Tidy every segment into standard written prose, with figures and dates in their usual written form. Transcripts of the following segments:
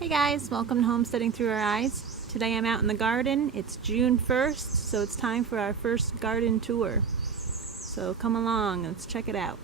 Hey guys, welcome to Homesteading Through Our Eyes. Today I'm out in the garden. It's June 1st, so it's time for our first garden tour. So come along, let's check it out.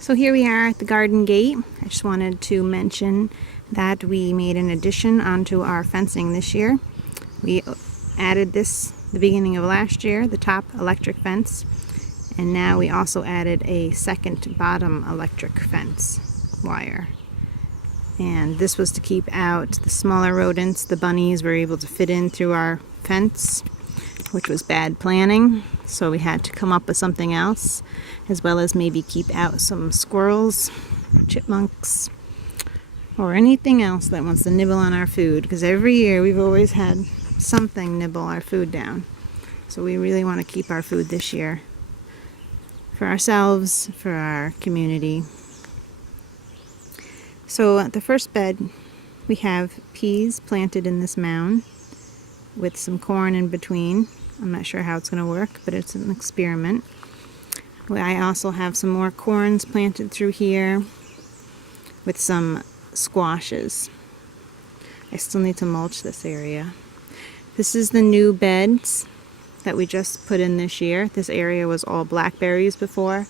So here we are at the garden gate. I just wanted to mention that we made an addition onto our fencing this year. We added this the beginning of last year, the top electric fence, and now we also added a second bottom electric fence wire. And this was to keep out the smaller rodents. The bunnies were able to fit in through our fence, which was bad planning, so we had to come up with something else, as well as maybe keep out some squirrels, chipmunks, or anything else that wants to nibble on our food, because every year we've always had something nibble our food down. So we really want to keep our food this year for ourselves, for our community. So at the first bed we have peas planted in this mound with some corn in between. I'm not sure how it's going to work, but it's an experiment. I also have some more corns planted through here with some squashes. I still need to mulch this area. This is the new beds that we just put in this year. This area was all blackberries before,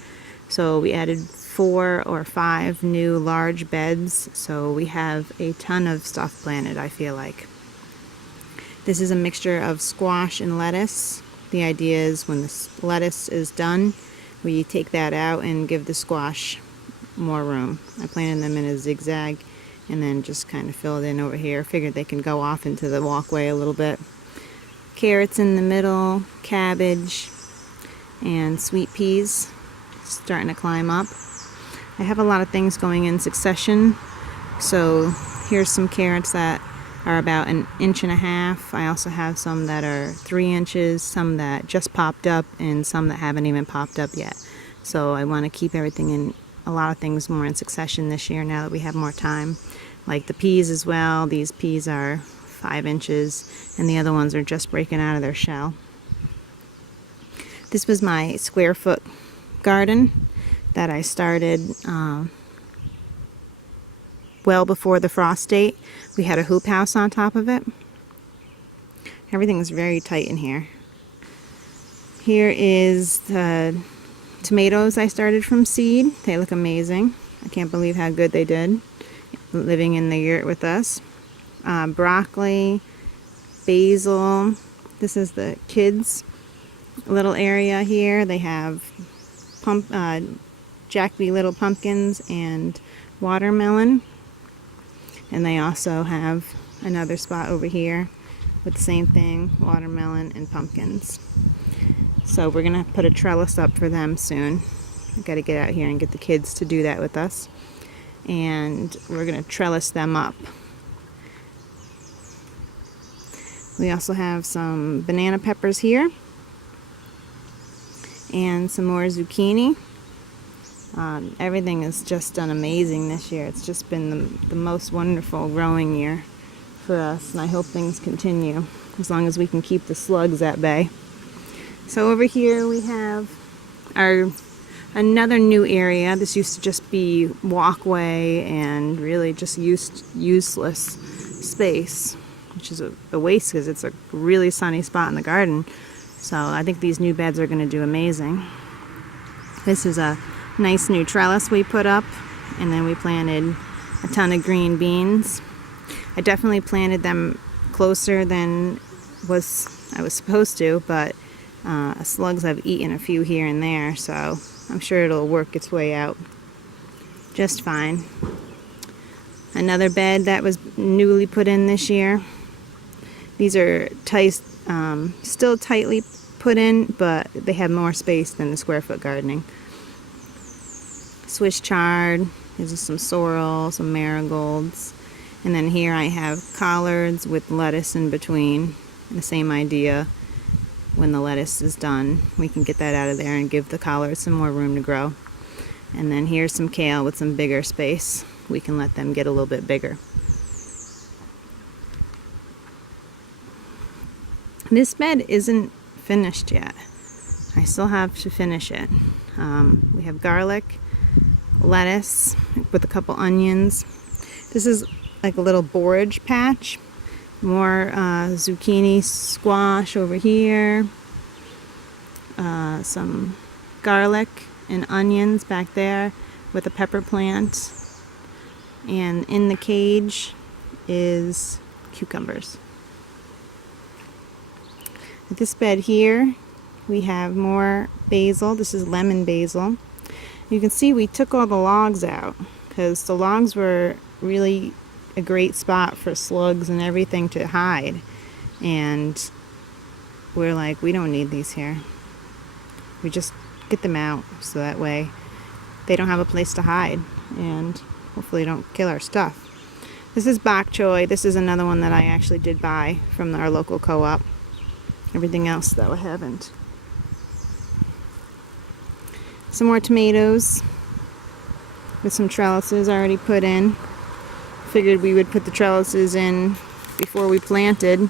so we added 4 or 5 new large beds, so we have a ton of stuff planted, I feel like. This is a mixture of squash and lettuce. The idea is when the lettuce is done, we take that out and give the squash more room. I planted them in a zigzag and then just kind of filled in over here. Figured they can go off into the walkway a little bit. Carrots in the middle, cabbage, and sweet peas starting to climb up. I have a lot of things going in succession. So here's some carrots that are about 1.5 inches. I also have some that are 3 inches, some that just popped up, and some that haven't even popped up yet. So I want to keep everything in, a lot of things more in succession this year now that we have more time. Like the peas as well. These peas are 5 inches, and the other ones are just breaking out of their shell. This was my square foot garden that I started well before the frost date. We had a hoop house on top of it. Everything is very tight in here. Here is the tomatoes I started from seed. They look amazing. I can't believe how good they did living in the yurt with us. Broccoli, basil. This is the kids' little area here. They have Jack-B little pumpkins and watermelon. And they also have another spot over here with the same thing, watermelon and pumpkins. So we're going to put a trellis up for them soon. I've got to get out here and get the kids to do that with us. And we're going to trellis them up. We also have some banana peppers here. And some more zucchini. Everything has just done amazing this year. It's just been the most wonderful growing year for us, and I hope things continue as long as we can keep the slugs at bay. So over here we have another new area. This used to just be walkway and really just useless space, which is a waste because it's a really sunny spot in the garden. So I think these new beds are going to do amazing. This is a nice new trellis we put up, and then we planted a ton of green beans. I definitely planted them closer than I was supposed to, but slugs have eaten a few here and there, so I'm sure it'll work its way out just fine. Another bed that was newly put in this year. These are still tightly put in, but they have more space than the square foot gardening. Swiss chard, there's some sorrel, some marigolds, and then here I have collards with lettuce in between, the same idea. when the lettuce is done, we can get that out of there and give the collards some more room to grow. And then here's some kale with some bigger space. We can let them get a little bit bigger. This bed isn't finished yet. I still have to finish it. We have garlic, lettuce with a couple onions. This is like a little borage patch. More zucchini squash over here. Some garlic and onions back there with a pepper plant. And in the cage is cucumbers. At this bed here, we have more basil. This is lemon basil. You can see we took all the logs out because the logs were really a great spot for slugs and everything to hide. And we're like, we don't need these here. We just get them out so that way they don't have a place to hide and hopefully don't kill our stuff. This is bok choy. This is another one that I actually did buy from our local co-op. Everything else though I haven't. Some more tomatoes with some trellises already put in. Figured we would put the trellises in before we planted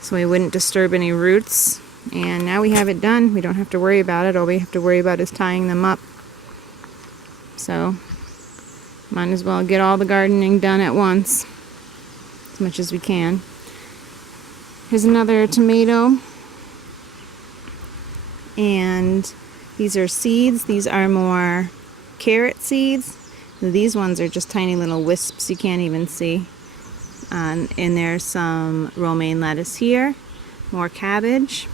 so we wouldn't disturb any roots. And now we have it done. We don't have to worry about it. All we have to worry about is tying them up. So might as well get all the gardening done at once, as much as we can. Here's another tomato. And these are seeds. These are more carrot seeds. These ones are just tiny little wisps you can't even see. And there's some romaine lettuce here. More cabbage.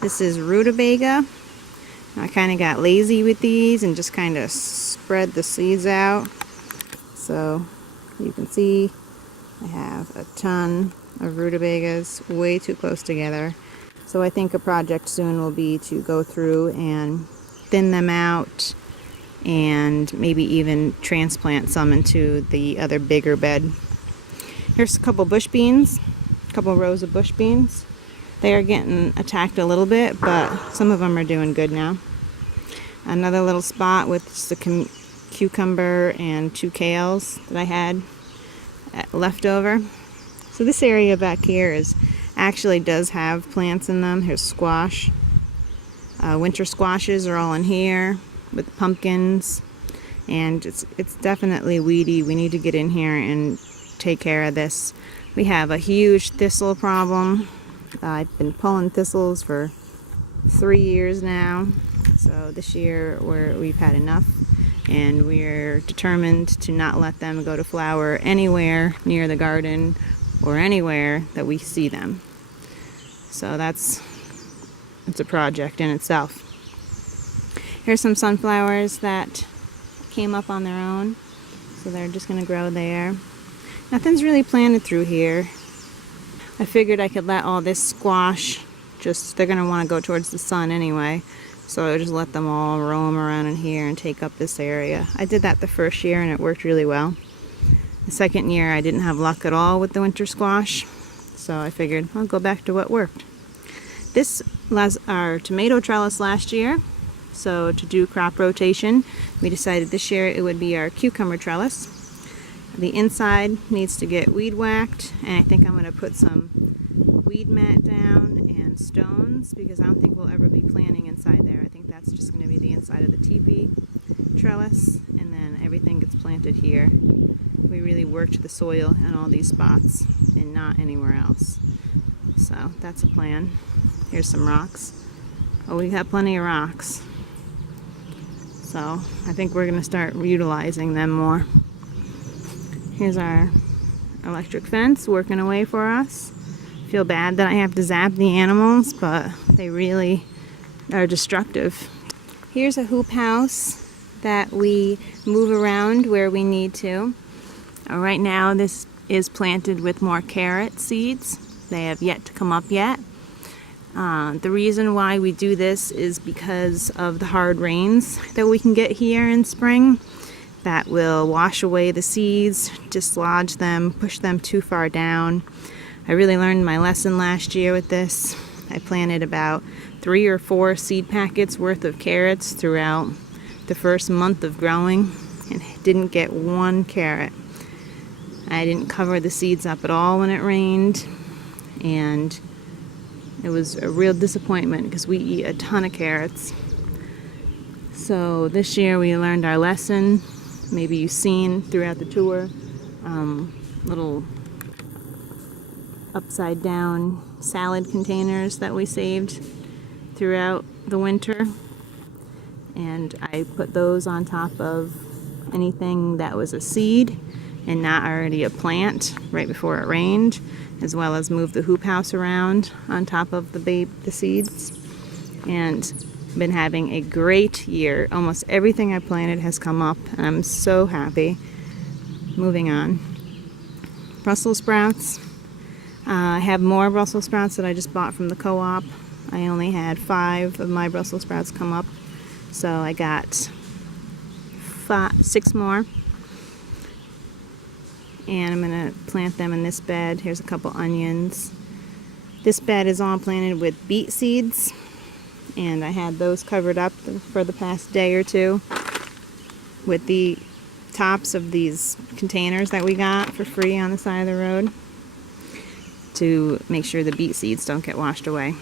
This is rutabaga. I kind of got lazy with these and just kind of spread the seeds out. So you can see I have a ton of rutabagas way too close together. So I think a project soon will be to go through and thin them out and maybe even transplant some into the other bigger bed. Here's a couple bush beans, a couple rows of bush beans. They are getting attacked a little bit, but some of them are doing good now. Another little spot with just a cucumber and 2 kales that I had left over. So this area back here actually does have plants in them. Here's squash. Winter squashes are all in here with pumpkins, and it's definitely weedy. We need to get in here and take care of this. We have a huge thistle problem. I've been pulling thistles for 3 years now, so this year we've had enough, and we're determined to not let them go to flower anywhere near the garden or anywhere that we see them. So it's a project in itself. Here's some sunflowers that came up on their own, so they're just going to grow there. Nothing's really planted through here. I figured I could let all this squash, they're going to want to go towards the sun anyway, so I just let them all roam around in here and take up this area. I did that the first year and it worked really well. The second year I didn't have luck at all with the winter squash, so I figured I'll go back to what worked. This was our tomato trellis last year, so to do crop rotation, we decided this year it would be our cucumber trellis. The inside needs to get weed whacked, and I think I'm going to put some weed mat down and stones because I don't think we'll ever be planting inside there. I think that's just going to be the inside of the teepee trellis, and then everything gets planted here. We really worked the soil in all these spots and not anywhere else. So that's a plan. Here's some rocks. Oh, we got plenty of rocks. So I think we're going to start utilizing them more. Here's our electric fence working away for us. Feel bad that I have to zap the animals, but they really are destructive. Here's a hoop house that we move around where we need to. Right now this is planted with more carrot seeds. They have yet to come up yet. The reason why we do this is because of the hard rains that we can get here in spring. That will wash away the seeds, dislodge them, push them too far down. I really learned my lesson last year with this. I planted about 3 or 4 seed packets worth of carrots throughout the first month of growing and didn't get 1 carrot. I didn't cover the seeds up at all when it rained, and it was a real disappointment because we eat a ton of carrots. So this year we learned our lesson. Maybe you've seen throughout the tour little upside down salad containers that we saved throughout the winter, and I put those on top of anything that was a seed and not already a plant right before it rained, as well as move the hoop house around on top of the seeds. And been having a great year. Almost everything I planted has come up, and I'm so happy. Moving on. Brussels sprouts. I have more Brussels sprouts that I just bought from the co-op. I only had 5 of my Brussels sprouts come up, so I got 6 more. And I'm going to plant them in this bed. Here's a couple onions. This bed is all planted with beet seeds, and I had those covered up for the past day or two with the tops of these containers that we got for free on the side of the road to make sure the beet seeds don't get washed away.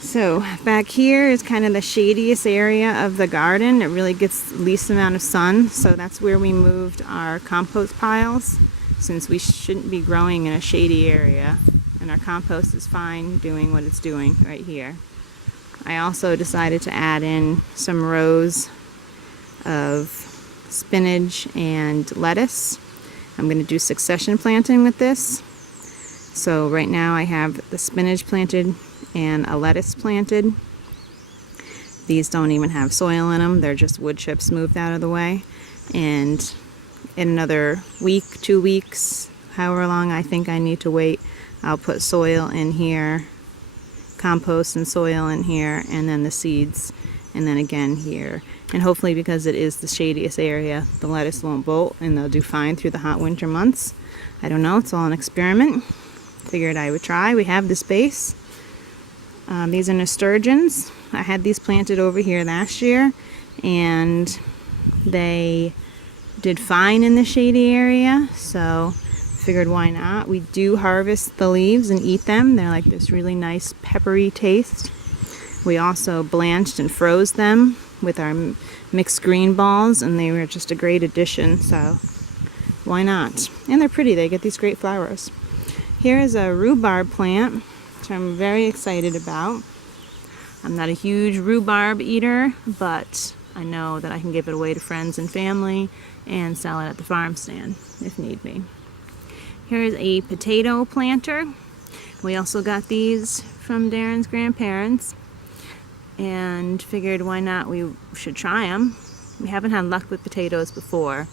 So back here is kind of the shadiest area of the garden. It really gets the least amount of sun, so that's where we moved our compost piles, since we shouldn't be growing in a shady area, and our compost is fine doing what it's doing right here. I also decided to add in some rows of spinach and lettuce. I'm going to do succession planting with this. So right now I have the spinach planted and a lettuce planted. These don't even have soil in them. They're just wood chips moved out of the way. And in another week, 2 weeks, however long I think I need to wait, I'll put soil in here, compost and soil in here, and then the seeds, and then again here. And hopefully, because it is the shadiest area, the lettuce won't bolt and they'll do fine through the hot winter months. I don't know, it's all an experiment. Figured I would try. We have the space. These are nasturtiums. I had these planted over here last year, and they did fine in the shady area, so figured why not. We do harvest the leaves and eat them. They're like this really nice peppery taste. We also blanched and froze them with our mixed green balls, and they were just a great addition, so why not? And they're pretty. They get these great flowers. Here is a rhubarb plant, which I'm very excited about. I'm not a huge rhubarb eater, but I know that I can give it away to friends and family and sell it at the farm stand if need be. Here's a potato planter. We also got these from Darren's grandparents and figured why not, we should try them. We haven't had luck with potatoes before.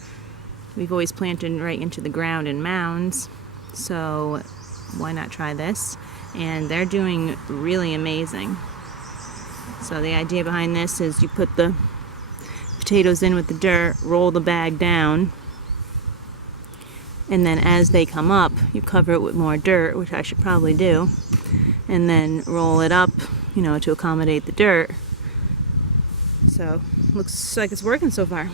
We've always planted right into the ground in mounds, so why not try this? And they're doing really amazing. So the idea behind this is you put the potatoes in with the dirt, roll the bag down, and then as they come up, you cover it with more dirt, which I should probably do, and then roll it up, to accommodate the dirt. So looks like it's working so far.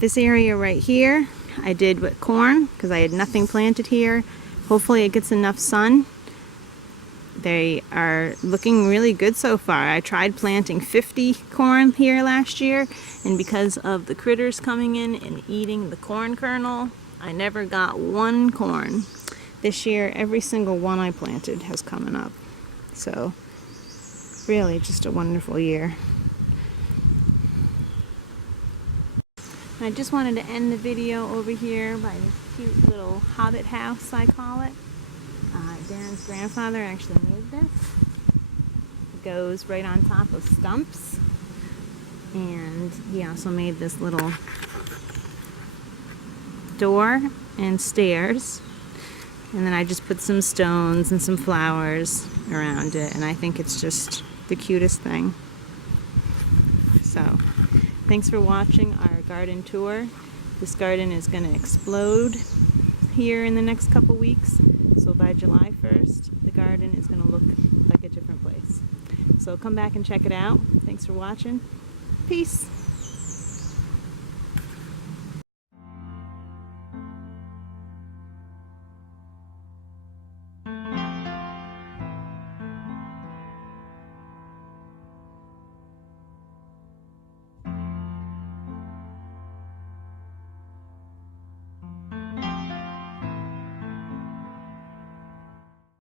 This area right here, I did with corn because I had nothing planted here. Hopefully it gets enough sun. They are looking really good so far. I tried planting 50 corn here last year, and because of the critters coming in and eating the corn kernel, I never got 1 corn. This year, every single one I planted has come up. So, really just a wonderful year. I just wanted to end the video over here by this cute little hobbit house, I call it. Darren's grandfather actually made this. It goes right on top of stumps. And he also made this little door and stairs. And then I just put some stones and some flowers around it. And I think it's just the cutest thing. So, thanks for watching our garden tour. This garden is going to explode here in the next couple weeks. So by July 1st, the garden garden is going to look like a different place. So come back and check it out. Thanks for watching. Peace.